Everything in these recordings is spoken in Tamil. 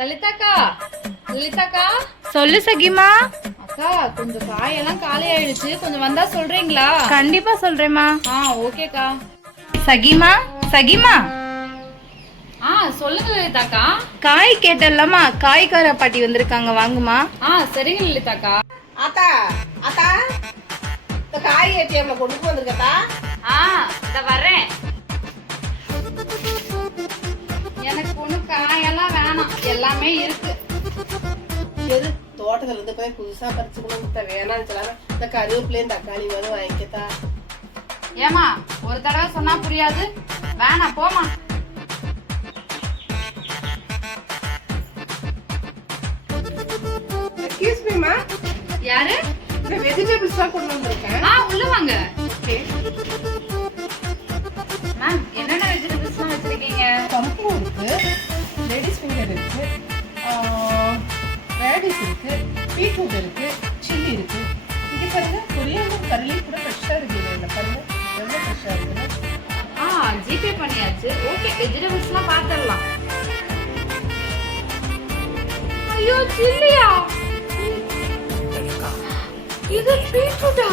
லலிதாக்கா, லலிதாக்கா. சொல்லு சகிமா. அக்கா, கொஞ்சம் காயெல்லாம் காலி ஆயிடுச்சு, கொஞ்சம் வந்தா சொல்றீங்களா? கண்டிப்பா சொல்றேம்மா. ஓகேக்கா. சகிமா, சகிமா. சொல்லுங்க லலிதாக்கா. காய் கேட்டல்லம்மா, காய்கார பாட்டி வந்திருக்காங்க, வாங்குமா. சரிங்க லலிதாக்கா. ஆத்தா, ஆத்தா, இந்த காய் ஏடிஎம்ல கொண்டு வந்திருக்கா? இத வரேன். எனக்கு ஒண்ணு காயெல்லாம் வேணாம், எல்லாமே இருக்கு. எது தோட்டத்துல இருந்து போய் புதுசா பறிச்சுக்கணும் வேணாம்னு சொல்லாம இந்த கருவேப்பிலையும் தக்காளி வேணும் வாங்கிக்கத்தா. ஏமா ஒரு தடவை சொன்னா புரியாது, வேணாம் போமா. எக்ஸ்கியூஸ் மீ மா. யாரு? இந்த வெஜிடபிள்ஸ் தான் கொண்டு வந்திருக்கேன். உள்ள வாங்க. மேம், என்னென்ன வெஜிடபிள்ஸ்லாம் வச்சிருக்கீங்க? பம்பு இருக்கு, லேடிஸ் ஃபிங்கர் இருக்கு, ரேடிஸ் இருக்கு, பீட்ரூட் இருக்கு, சில்லி இருக்கு. இங்க பாருங்க, கொரியாண்டர் கர்லி கூட ஃப்ரெஷ்ஷா இருக்கு. இல்ல பாருங்க எவ்வளவு ஃப்ரெஷ்ஷா இருக்குன்னு. ஜிபே பண்ணியாச்சு. ஓகே, வெஜிடபிள்ஸ்லாம் பார்த்துடலாம். ஐயோ, சில்லியா? இது பீட்ரூட்டா?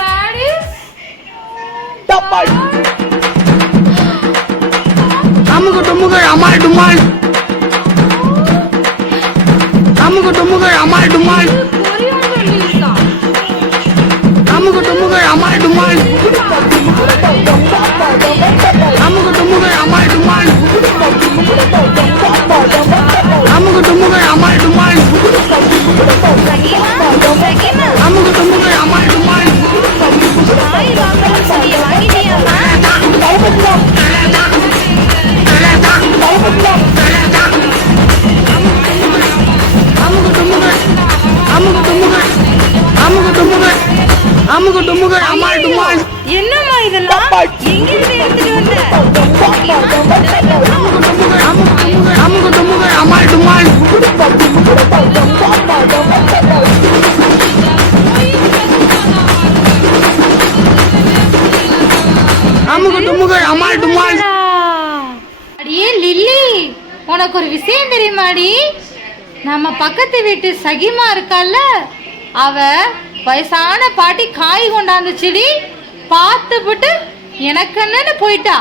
ரேடிஸ்? அமுகு டுமுகு அமால் டுமால், அமுகு டுமுகு அமால் டுமால், கொரியாண்டர் லீவ்ஸா? அமுகு டுமுகு அமால் டுமால், அமுகு டுமுகு அமால் டுமால், அமுகு டுமுகு அமால் டுமால், அமுகு டுமுகு அமால் டுமால். காய் வாங்கணும்னு சொல்லி வாங்கிட்டியாம்மா? அமுகு டுமுகு அமுகு டுமுகு அமுகு டுமுகு அமுகு டுமுகு அமால் டுமால். என்னம்மா இதெல்லாம்? எங்கிருந்து எடுத்துட்டு வந்த? அமுகு டுமுகு அமால் டுமால். அமுகு டுமுகு அமால் டுமால். அடியே லில்லி, உனக்கு ஒரு விஷயம் தெரியுமாடி? நம்ம பக்கத்து வீட்டு சகிமா இருக்கால, அவ வயசான பாட்டி காய் கொண்டாந்துச்சுடி. பார்த்துவிட்டு எனக்குன்னு போயிட்டா.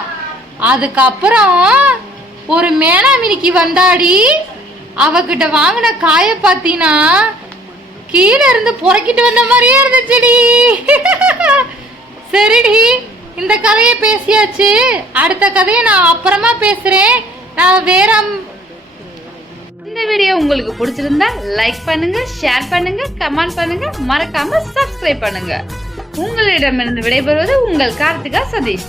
அதுக்கப்புறம் ஒரு மேனாமினிக்கு வந்தாடி. அவகிட்ட வாங்கின காயை பார்த்தீங்கன்னா கீழே இருந்து புறக்கிட்டு வந்த மாதிரியே இருந்துச்சுடி. சரிடி, இந்த கதையை பேசியாச்சு. அடுத்த கதையை நான் அப்புறமா பேசுறேன். நான் வேற. இந்த வீடியோ உங்களுக்கு பிடிச்சிருந்தா லைக் பண்ணுங்க, ஷேர் பண்ணுங்க, கமெண்ட் பண்ணுங்க, மறக்காம சப்ஸ்கிரைப் பண்ணுங்க. உங்களிடமிருந்து விடைபெறுவது உங்கள் கார்த்திகா சதீஷ்.